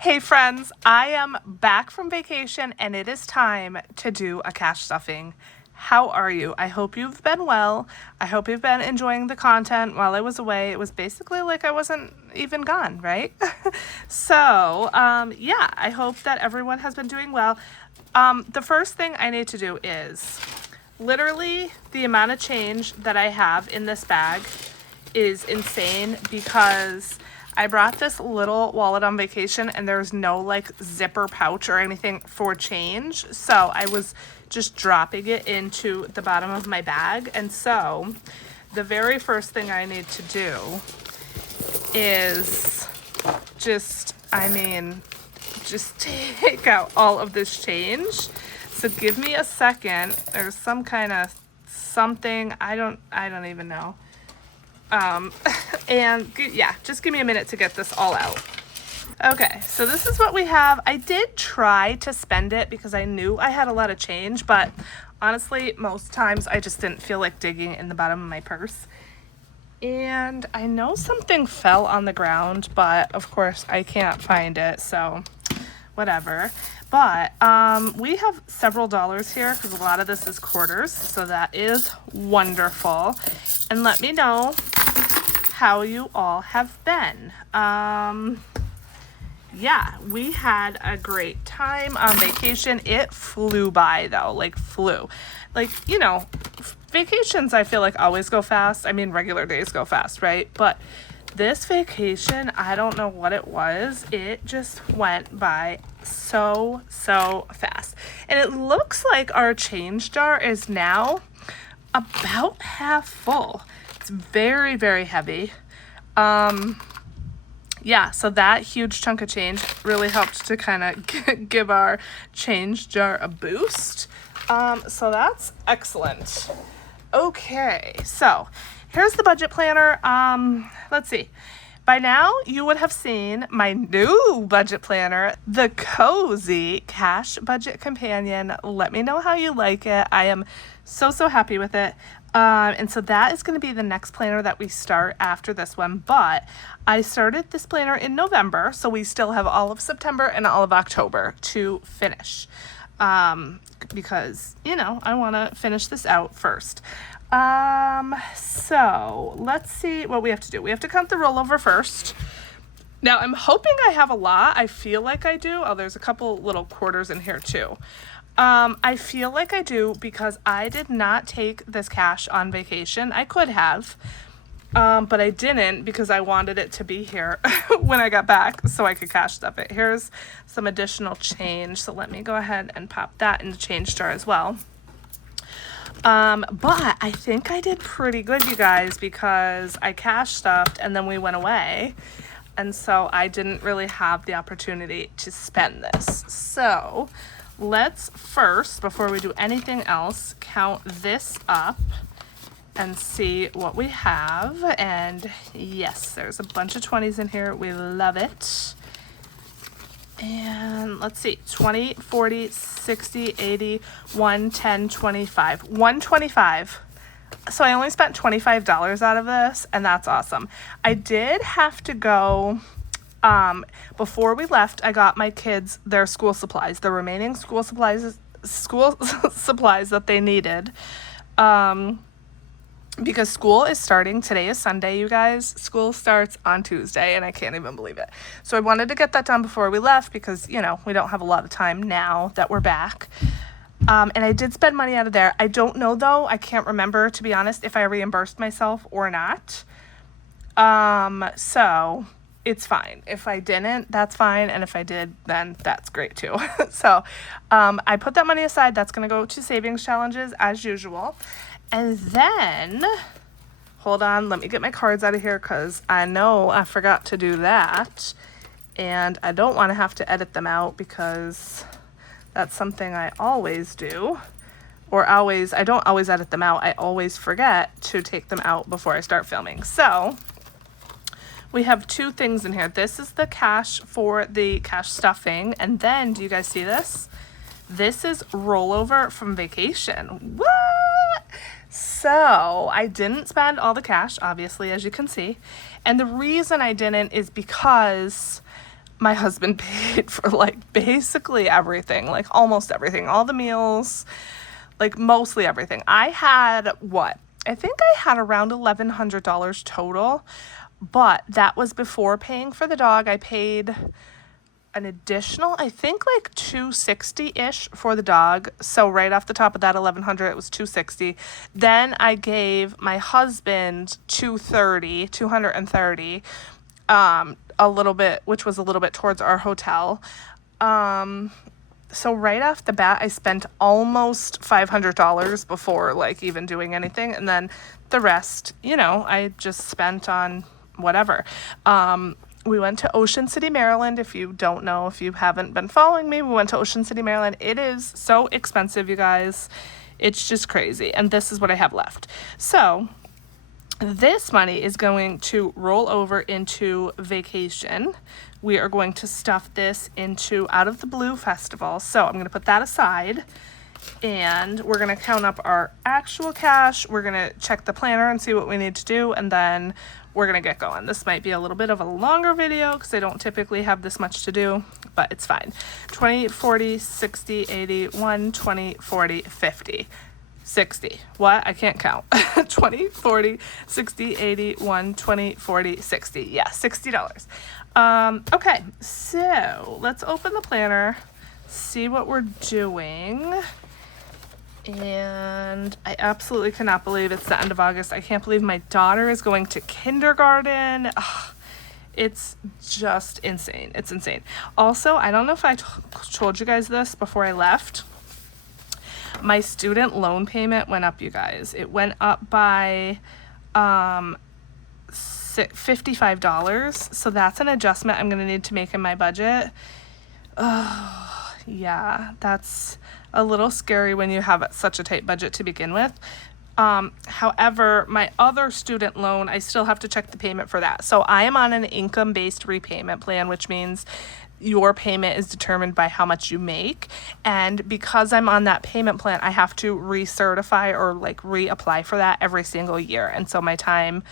Hey friends, I am back from vacation and it is time to do a cash stuffing. How are you? I hope you've been well. I hope you've been enjoying the content while I was away. It was basically like I wasn't even gone, right? Yeah, I hope that everyone has been doing well. The first thing I need to do is literally the amount of change that I have in this bag is insane because I brought this little wallet on vacation and there's no like zipper pouch or anything for change. So I was just dropping it into the bottom of my bag. And so the very first thing I need to do is just take out all of this change. So give me a second. There's some kind of something. I don't even know. Just give me a minute to get this all out. Okay, so this is what we have. I did try to spend it because I knew I had a lot of change, but honestly, most times I just didn't feel like digging in the bottom of my purse. And I know something fell on the ground, but of course I can't find it, so whatever. But we have several dollars here because a lot of this is quarters, so that is wonderful. And let me know how you all have been. Yeah, we had a great time on vacation. It flew by though, like flew. Like, you know, vacations I feel like always go fast. I mean, regular days go fast, right? But this vacation, I don't know what it was. It just went by so fast. And it looks like our change jar is now about half full. It's very, very heavy. Yeah, so that huge chunk of change really helped to kind of give our change jar a boost. So that's excellent. Okay, so here's the budget planner. Let's see. By now, you would have seen my new budget planner, the Cozy Cash Budget Companion. Let me know how you like it. I am so happy with it. And so that is going to be the next planner that we start after this one. But I started this planner in November, so we still have all of September and all of October to finish. Because, you know, I want to finish this out first. So let's see what we have to do. We have to count the rollover first. Now, I'm hoping I have a lot. I feel like I do. Oh, there's a couple little quarters in here too. I feel like I do because I did not take this cash on vacation. I could have, but I didn't because I wanted it to be here when I got back so I could cash stuff it. Here's some additional change. So let me go ahead and pop that in the change jar as well. But I think I did pretty good, you guys, because I cash stuffed and then we went away. And so I didn't really have the opportunity to spend this. So let's first, before we do anything else, count this up and see what we have. And yes, there's a bunch of 20s in here. We love it. And let's see, 20, 40, 60, 80, 110, 25. 125. So I only spent $25 out of this, and that's awesome. I did have to go, before we left, I got my kids their school supplies, the remaining school supplies that they needed. Because school is starting. Today is Sunday, you guys. School starts on Tuesday, and I can't even believe it. So I wanted to get that done before we left because, you know, we don't have a lot of time now that we're back. And I did spend money out of there. I don't know, though. I can't remember, to be honest, if I reimbursed myself or not. So it's fine. If I didn't, that's fine. And if I did, then that's great, too. So I put that money aside. That's going to go to savings challenges as usual. And then, hold on, let me get my cards out of here because I know I forgot to do that. And I don't want to have to edit them out because that's something I always do. I don't always edit them out. I always forget to take them out before I start filming. So we have two things in here. This is the cash for the cash stuffing. And then, do you guys see this? This is rollover from vacation. What? So I didn't spend all the cash, obviously, as you can see. And the reason I didn't is because my husband paid for like basically everything, like almost everything, all the meals, like mostly everything. I had I think I had around $1,100 total, but that was before paying for the dog. I paid an additional, I think like $260-ish for the dog. So right off the top of that 1,100, it was $260. Then I gave my husband $230, a little bit, which was a little bit towards our hotel. So right off the bat, I spent almost $500 before like even doing anything. And then the rest, I just spent on whatever. We went to Ocean City, Maryland. If you don't know, if you haven't been following me, we went to Ocean City, Maryland. It is so expensive, you guys. It's just crazy. And this is what I have left. So this money is going to roll over into vacation. We are going to stuff this into Out of the Blue Festival. So I'm going to put that aside. And we're going to count up our actual cash. We're going to check the planner and see what we need to do. And then we're going to get going. This might be a little bit of a longer video because I don't typically have this much to do, but it's fine. 20, 40, 60, 80, 1, 20, 40, 50, 60. What? I can't count. 20, 40, 60, 80, 1, 20, 40, 60. Yeah, $60. Okay, so let's open the planner, see what we're doing. And I absolutely cannot believe it's the end of August. I can't believe my daughter is going to kindergarten. Ugh, it's just insane. It's insane. Also, I don't know if I told you guys this before I left. My student loan payment went up, you guys. It went up by $55. So that's an adjustment I'm going to need to make in my budget. Oh, yeah, that's a little scary when you have such a tight budget to begin with. However, my other student loan, I still have to check the payment for that. So I am on an income-based repayment plan, which means your payment is determined by how much you make. And because I'm on that payment plan, I have to recertify or like reapply for that every single year. And so my time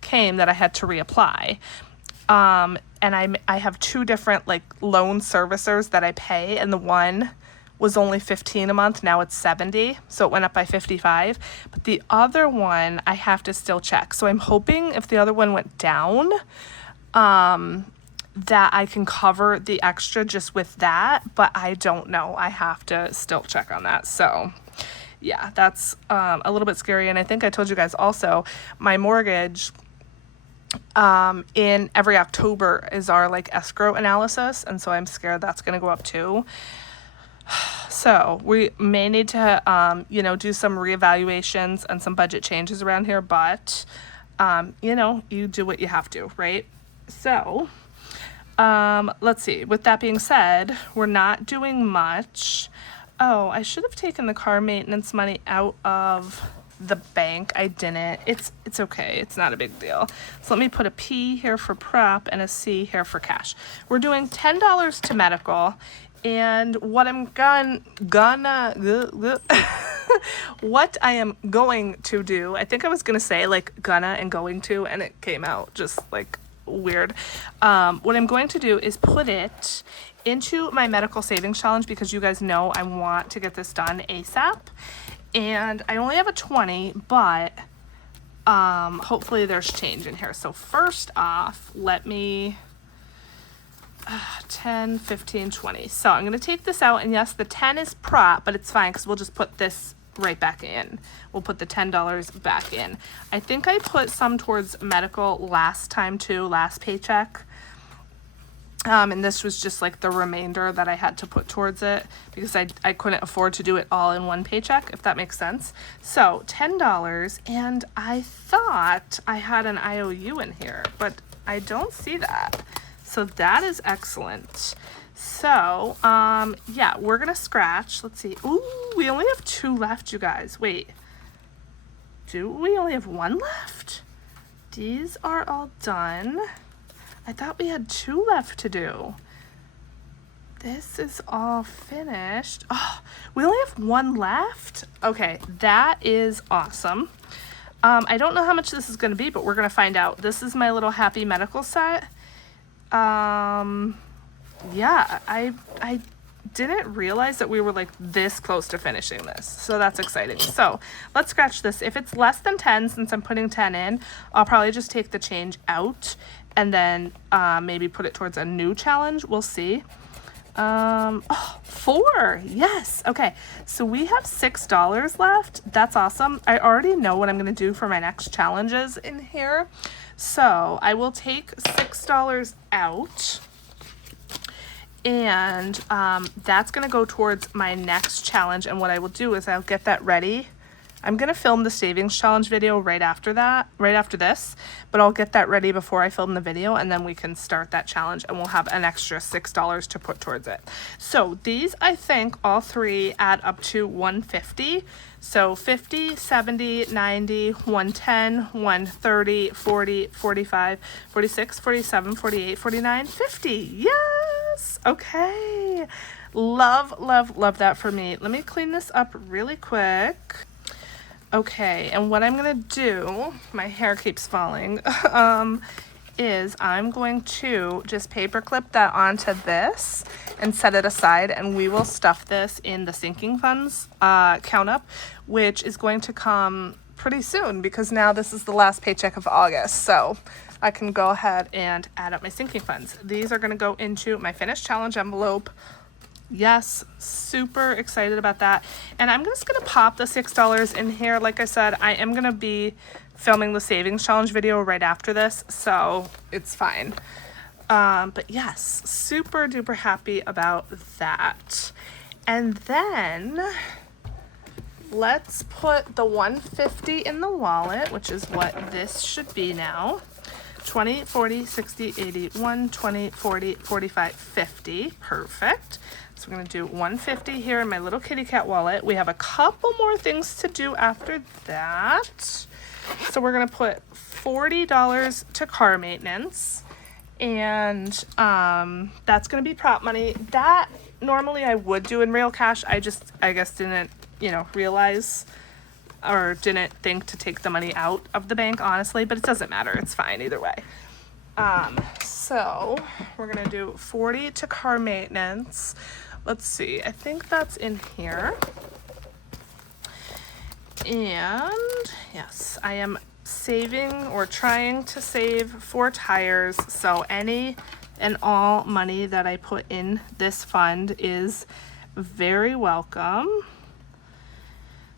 came that I had to reapply. And I have two different like loan servicers that I pay, and the one was only $15 a month. Now it's $70, so it went up by $55. But the other one I have to still check. So I'm hoping if the other one went down, that I can cover the extra just with that. But I don't know. I have to still check on that. So yeah, that's a little bit scary. And I think I told you guys also, my mortgage in every October is our like escrow analysis, and so I'm scared that's going to go up too. So we may need to do some reevaluations and some budget changes around here, but you do what you have to, right? So let's see. With that being said, we're not doing much. Oh, I should have taken the car maintenance money out of the bank. I didn't. It's okay. It's not a big deal. So let me put a P here for prep and a C here for cash. We're doing $10 to medical, and what I'm what I am going to do, I think I was gonna say like gonna and going to, and it came out just like weird. What I'm going to do is put it into my medical savings challenge, because you guys know I want to get this done ASAP. And I only have a 20, but hopefully there's change in here. So first off, let me 10, 15, 20. So I'm going to take this out, and yes, the 10 is prop, but it's fine because we'll just put this right back in. We'll put the $10 back in. I think I put some towards medical last time too, last paycheck. And this was just like the remainder that I had to put towards it because I couldn't afford to do it all in one paycheck, if that makes sense. So $10, and I thought I had an IOU in here, but I don't see that. So that is excellent. So, yeah, we're going to scratch. Let's see. Ooh, we only have 2 left, you guys. Wait. Do we only have 1 left? These are all done. I thought we had 2 left to do. This is all finished. Oh, we only have 1 left? Okay, that is awesome. I don't know how much this is going to be, but we're going to find out. This is my little happy medical set. yeah, I didn't realize that we were like this close to finishing this. So that's exciting. So let's scratch this. If it's less than 10, since I'm putting 10 in, I'll probably just take the change out and then maybe put it towards a new challenge. We'll see. Oh, 4. Yes. Okay. So we have $6 left. That's awesome. I already know what I'm going to do for my next challenges in here. So I will take $6 out. And that's going to go towards my next challenge. And what I will do is I'll get that ready. I'm going to film the savings challenge video right after this, but I'll get that ready before I film the video, and then we can start that challenge and we'll have an extra $6 to put towards it. So these, I think all three add up to 150. So 50, 70, 90, 110, 130, 40, 45, 46, 47, 48, 49, 50. Yes. Okay. Love, love, love that for me. Let me clean this up really quick. Okay, and what I'm going to do, my hair keeps falling, is I'm going to just paper clip that onto this and set it aside, and we will stuff this in the sinking funds count up, which is going to come pretty soon because now this is the last paycheck of August. So I can go ahead and add up my sinking funds. These are going to go into my finished challenge envelope. Yes, super excited about that. And I'm just going to pop the $6 in here. Like I said, I am going to be filming the savings challenge video right after this, so it's fine. But yes, super duper happy about that. And then let's put the 150 in the wallet, which is what this should be now. 20, 40, 60, 80, 1, 20, 40, 45, 50. Perfect. So we're going to do 150 here in my little kitty cat wallet. We have a couple more things to do after that. So we're going to put $40 to car maintenance. And that's going to be prop money. That normally I would do in real cash. I guess didn't, realize or didn't think to take the money out of the bank, honestly, but it doesn't matter. It's fine either way. So we're going to do 40 to car maintenance. Let's see. I think that's in here. And yes, I am saving or trying to save for tires. So any and all money that I put in this fund is very welcome.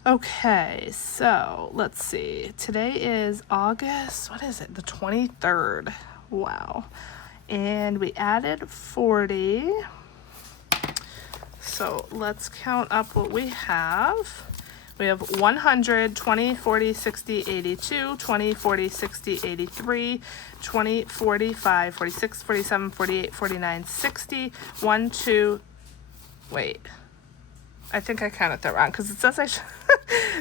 Okay, so let's see. Today is August, what is it? The 23rd. Wow. And we added 40. So let's count up what we have. We have 100, 20, 40, 60, 82, 20, 40, 60, 83, 20, 45, 46, 47, 48, 49, 60, 1, 2, wait. I think I counted that wrong because it says I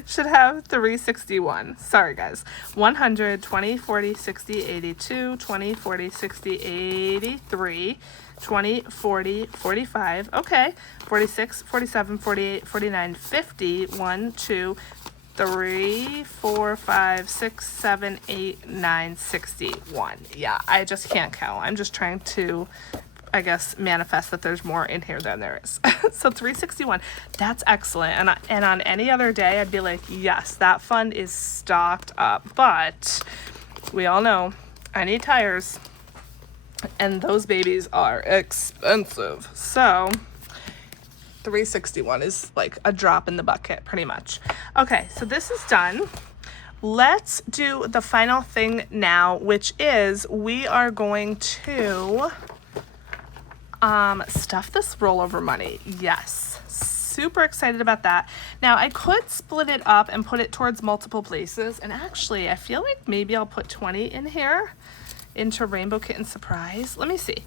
should have 361. Sorry, guys. 100, 20, 40, 60, 82, 20, 40, 60, 83, 20, 40, 45, okay, 46, 47, 48, 49, 50, 1, 2, 3, 4, 5, 6, 7, 8, 9, 61. Yeah, I just can't count. I'm just trying to, I guess, manifest that there's more in here than there is. So 361, that's excellent. And on any other day, I'd be like, yes, that fund is stocked up. But we all know I need tires, and those babies are expensive. So 361 is like a drop in the bucket, pretty much. Okay, so this is done. Let's do the final thing now, which is we are going to stuff this rollover money. Yes, super excited about that. Now I could split it up and put it towards multiple places, and actually I feel like maybe I'll put 20 in here into Rainbow Kitten Surprise. Let me see.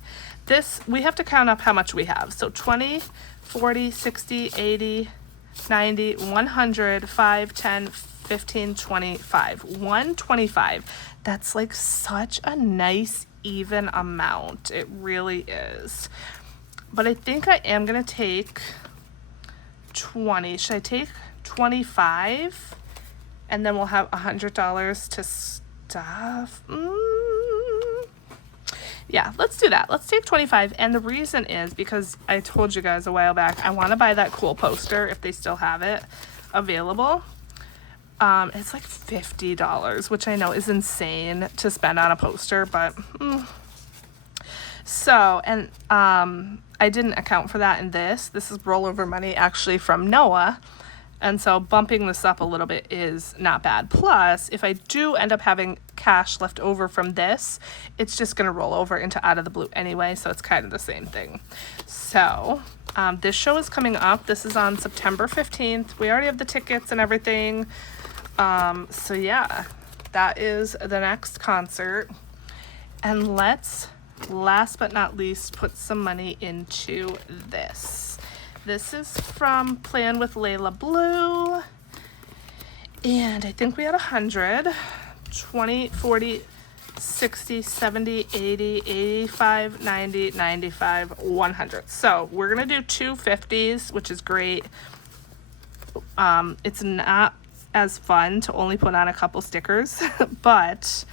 This, we have to count up how much we have. So 20, 40, 60, 80, 90, 100, 5, 10, 15, 25. 125. That's like such a nice even amount. It really is. But I think I am going to take 20. Should I take 25? And then we'll have $100 to stuff. yeah, let's do that. Let's take 25. And the reason is because I told you guys a while back, I want to buy that cool poster if they still have it available. It's like $50, which I know is insane to spend on a poster, but so, and I didn't account for that in this. This is rollover money actually from Noah. And so bumping this up a little bit is not bad. Plus, if I do end up having cash left over from this, it's just going to roll over into out of the blue anyway. So it's kind of the same thing. So this show is coming up. This is on September 15th. We already have the tickets and everything. So yeah, that is the next concert. And let's, last but not least, put some money into this. This is from Plan with Layla Blue, and I think we had 100, 20, 40, 60, 70, 80, 85, 90, 95, 100. So we're going to do two 50s, which is great. It's not as fun to only put on a couple stickers, but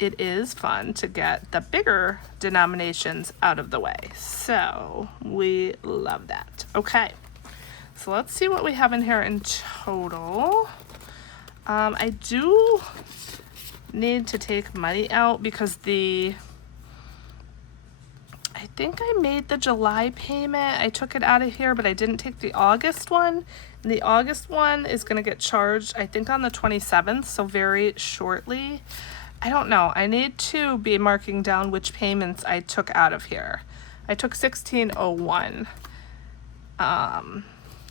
it is fun to get the bigger denominations out of the way. So we love that. Okay, so let's see what we have in here in total. I do need to take money out because I think I made the July payment. I took it out of here, but I didn't take the August one. And the August one is going to get charged, I think, on the 27th, so very shortly. I don't know. I need to be marking down which payments I took out of here. I took 1601.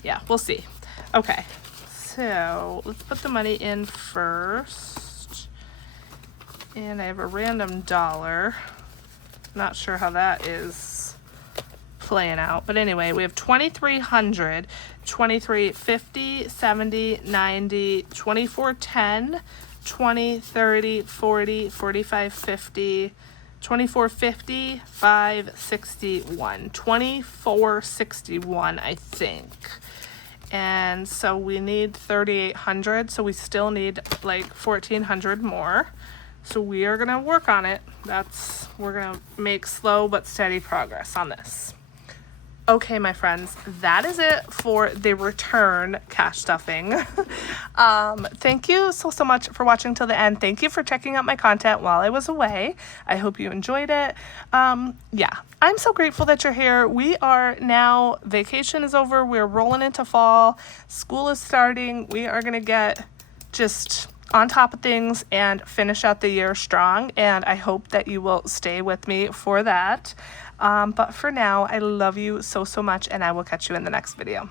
Yeah, we'll see. Okay, so let's put the money in first. And I have a random dollar. Not sure how that is playing out. But anyway, we have 2,300, 2350, 70, 90, 2410, 20, 30, 40, 45, 50, 2450, 561, 2461, I think. And so we need 3,800, so we still need like 1,400 more. So we are gonna work on it. We're gonna make slow but steady progress on this. Okay, my friends, that is it for the return cash stuffing. Thank you so much for watching till the end. Thank you for checking out my content while I was away. I hope you enjoyed it. Yeah, I'm so grateful that you're here. We are now, vacation is over. We're rolling into fall. School is starting. We are going to get just on top of things and finish out the year strong. And I hope that you will stay with me for that. But for now, I love you so much, and I will catch you in the next video.